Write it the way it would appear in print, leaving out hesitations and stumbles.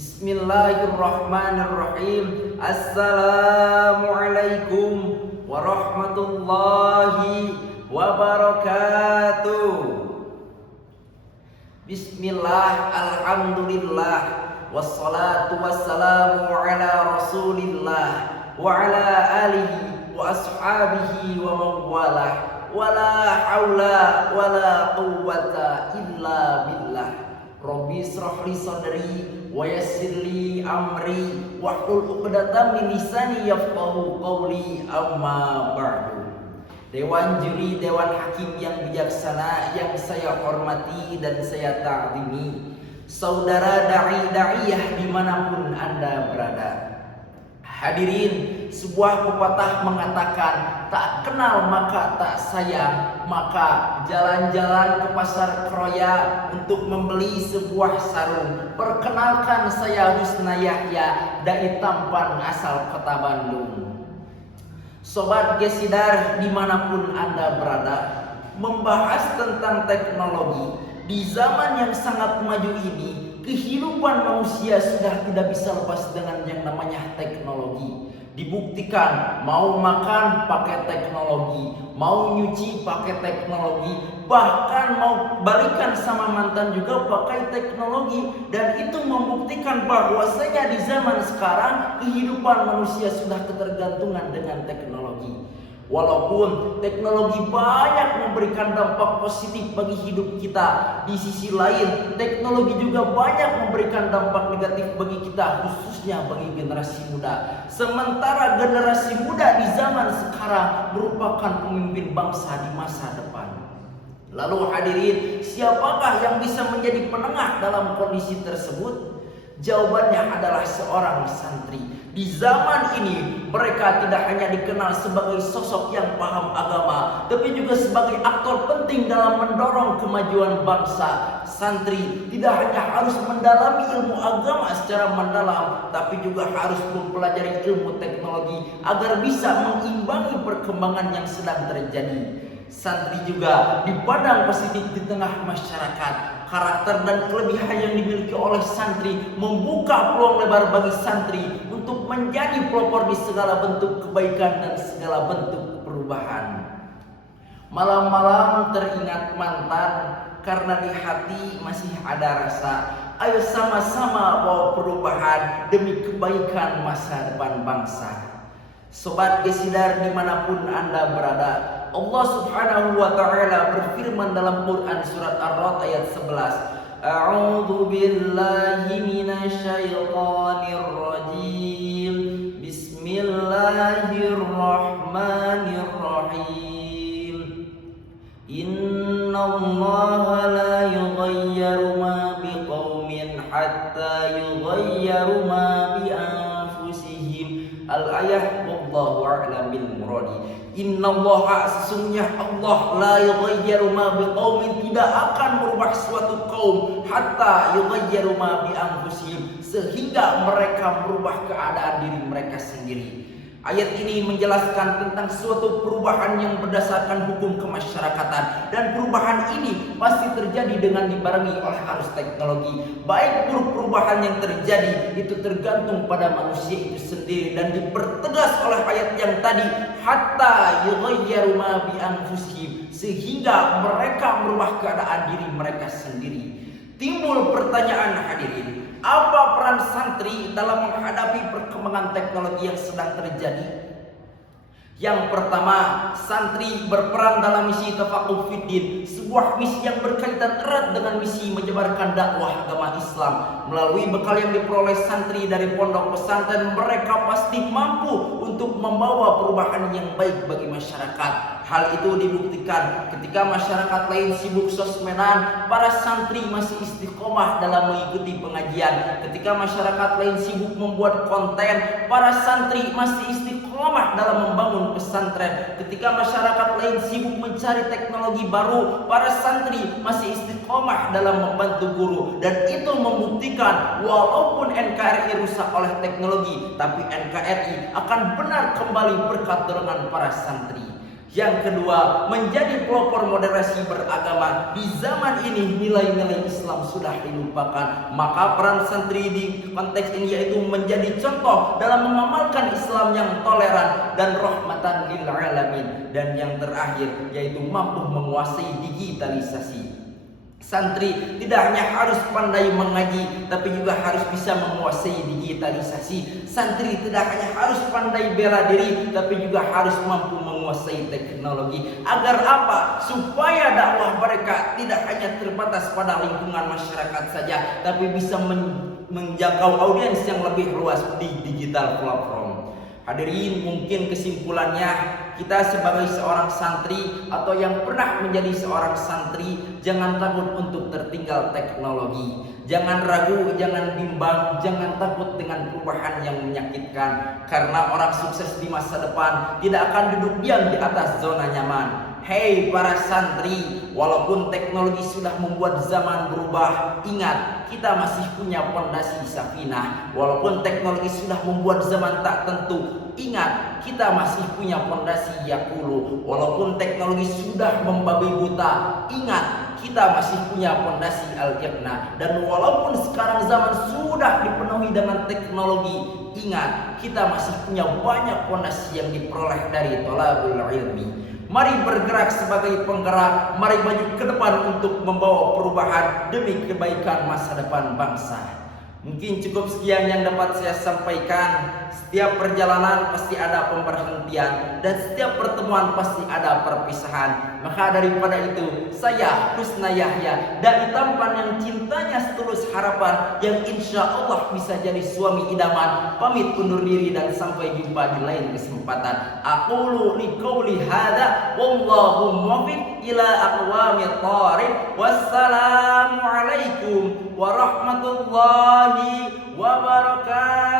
Bismillahirrahmanirrahim. Assalamualaikum warahmatullahi wabarakatuh. Bismillah, alhamdulillah, wassalatu wassalamu ala rasulillah wa ala alihi wa ashabihi wa mawalah, wala haula wala quwwata illa billah. Rabbi israh li sadri wa yassir li amri wahlul 'uqdatam min lisani yafqahu qawli, amma ba'du. Dewan juri, dewan hakim yang bijaksana yang saya hormati dan saya ta'zimi, saudara dai-daiyah dimanapun Anda berada. Hadirin, sebuah pepatah mengatakan, tak kenal maka tak sayang. Maka jalan-jalan ke pasar Kroya untuk membeli sebuah sarung. Perkenalkan, saya Husna Yahya, dai tampan asal kota Bandung. Sobat Gesidar dimanapun Anda berada, membahas tentang teknologi. Di zaman yang sangat maju ini, kehidupan manusia sudah tidak bisa lepas dengan yang namanya teknologi. Dibuktikan, mau makan pakai teknologi, mau nyuci pakai teknologi, bahkan mau balikan sama mantan juga pakai teknologi. Dan itu membuktikan bahwasanya di zaman sekarang kehidupan manusia sudah ketergantungan dengan teknologi. Walaupun teknologi banyak memberikan dampak positif bagi hidup kita, di sisi lain teknologi juga banyak memberikan dampak negatif bagi kita, khususnya bagi generasi muda. Sementara generasi muda di zaman sekarang merupakan pemimpin bangsa di masa depan. Lalu hadirin, siapakah yang bisa menjadi penengah dalam kondisi tersebut? Jawabannya adalah seorang santri. Di zaman ini mereka tidak hanya dikenal sebagai sosok yang paham agama, tapi juga sebagai aktor penting dalam mendorong kemajuan bangsa. Santri tidak hanya harus mendalami ilmu agama secara mendalam, tapi juga harus mempelajari ilmu teknologi agar bisa mengimbangi perkembangan yang sedang terjadi. Santri juga dipandang positif di tengah masyarakat. Karakter dan kelebihan yang dimiliki oleh santri membuka peluang lebar bagi santri untuk menjadi pelopor di segala bentuk kebaikan dan segala bentuk perubahan. Malam-malam teringat mantan, karena di hati masih ada rasa. Ayo sama-sama bawa perubahan demi kebaikan masa depan bangsa. Sobat Gesidar dimanapun Anda berada, Allah Subhanahu wa ta'ala berfirman dalam Quran surat Ar-Ra'd ayat 11. A'udzu billahi minasyaitonir rajim. Bismillahirrahmanirrahim. Innallaha la yughayyiru ma biqaumin hatta yughayyiru ma bi anfusihim. Al-ayah, wallahu a'lam bil muradi. Innallaha, sesungguhnya Allah, la yughayyiru ma biqaumin, tidak akan merubah suatu kaum hatta yughayyiru ma bi anfusihim, sehingga mereka merubah keadaan diri mereka sendiri. Ayat ini menjelaskan tentang suatu perubahan yang berdasarkan hukum kemasyarakatan, dan perubahan ini pasti terjadi dengan dibarengi oleh arus teknologi. Baik buruk perubahan yang terjadi itu tergantung pada manusia itu sendiri, dan dipertegas oleh ayat yang tadi, hatta yughayyiru ma bi anfusihim, sehingga mereka merubah keadaan diri mereka sendiri. Timbul pertanyaan hadirin, apa peran santri dalam menghadapi perkembangan teknologi yang sedang terjadi? Yang pertama, santri berperan dalam misi Tafaqquh Fiddin, sebuah misi yang berkaitan erat dengan misi menyebarkan dakwah agama Islam. Melalui bekal yang diperoleh santri dari pondok pesantren, mereka pasti mampu untuk membawa perubahan yang baik bagi masyarakat. Hal itu dibuktikan ketika masyarakat lain sibuk sosmedan, para santri masih istiqomah dalam mengikuti pengajian. Ketika masyarakat lain sibuk membuat konten, para santri masih istiqomah dalam membangun pesantren. Ketika masyarakat lain sibuk mencari teknologi baru, para santri masih istiqomah dalam membantu guru. Dan itu membuktikan walaupun NKRI rusak oleh teknologi, tapi NKRI akan benar kembali berkat dorongan para santri. Yang kedua, menjadi pelopor moderasi beragama. Di zaman ini nilai-nilai Islam sudah dilupakan. Maka peran santri di konteks ini yaitu menjadi contoh dalam mengamalkan Islam yang toleran dan rahmatan lil alamin. Dan yang terakhir yaitu mampu menguasai digitalisasi. Santri tidak hanya harus pandai mengaji, tapi juga harus bisa menguasai digitalisasi. Santri tidak hanya harus pandai bela diri, tapi juga harus mampu menguasai teknologi. Agar apa? Supaya dakwah mereka tidak hanya terbatas pada lingkungan masyarakat saja, tapi bisa menjangkau audiens yang lebih luas di digital platform. Hadirin, mungkin kesimpulannya, kita sebagai seorang santri atau yang pernah menjadi seorang santri, jangan takut untuk tertinggal teknologi. Jangan ragu, jangan bimbang, jangan takut dengan perubahan yang menyakitkan. Karena orang sukses di masa depan tidak akan duduk diam di atas zona nyaman. Hei para santri, walaupun teknologi sudah membuat zaman berubah, ingat, kita masih punya pondasi Safinah. Walaupun teknologi sudah membuat zaman tak tentu, ingat, kita masih punya pondasi Yaqulu. Walaupun teknologi sudah membabi buta, ingat, kita masih punya pondasi Al-Yaqna. Dan walaupun sekarang zaman sudah dipenuhi dengan teknologi, ingat, kita masih punya banyak pondasi yang diperoleh dari thalabul ilmi. Mari bergerak sebagai penggerak, mari maju ke depan untuk membawa perubahan demi kebaikan masa depan bangsa. Mungkin cukup sekian yang dapat saya sampaikan. Setiap perjalanan pasti ada pemberhentian dan setiap pertemuan pasti ada perpisahan. Maka daripada itu, saya Husna Yahya, dai tampan yang cintanya setulus harapan, yang insya Allah bisa jadi suami idaman, pamit undur diri dan sampai jumpa di lain kesempatan. Aqulu liqauli hada wallahu muwaffiq ila aqwamit thariq. Wassalamu alaikum warahmatullahi wabarakatuh.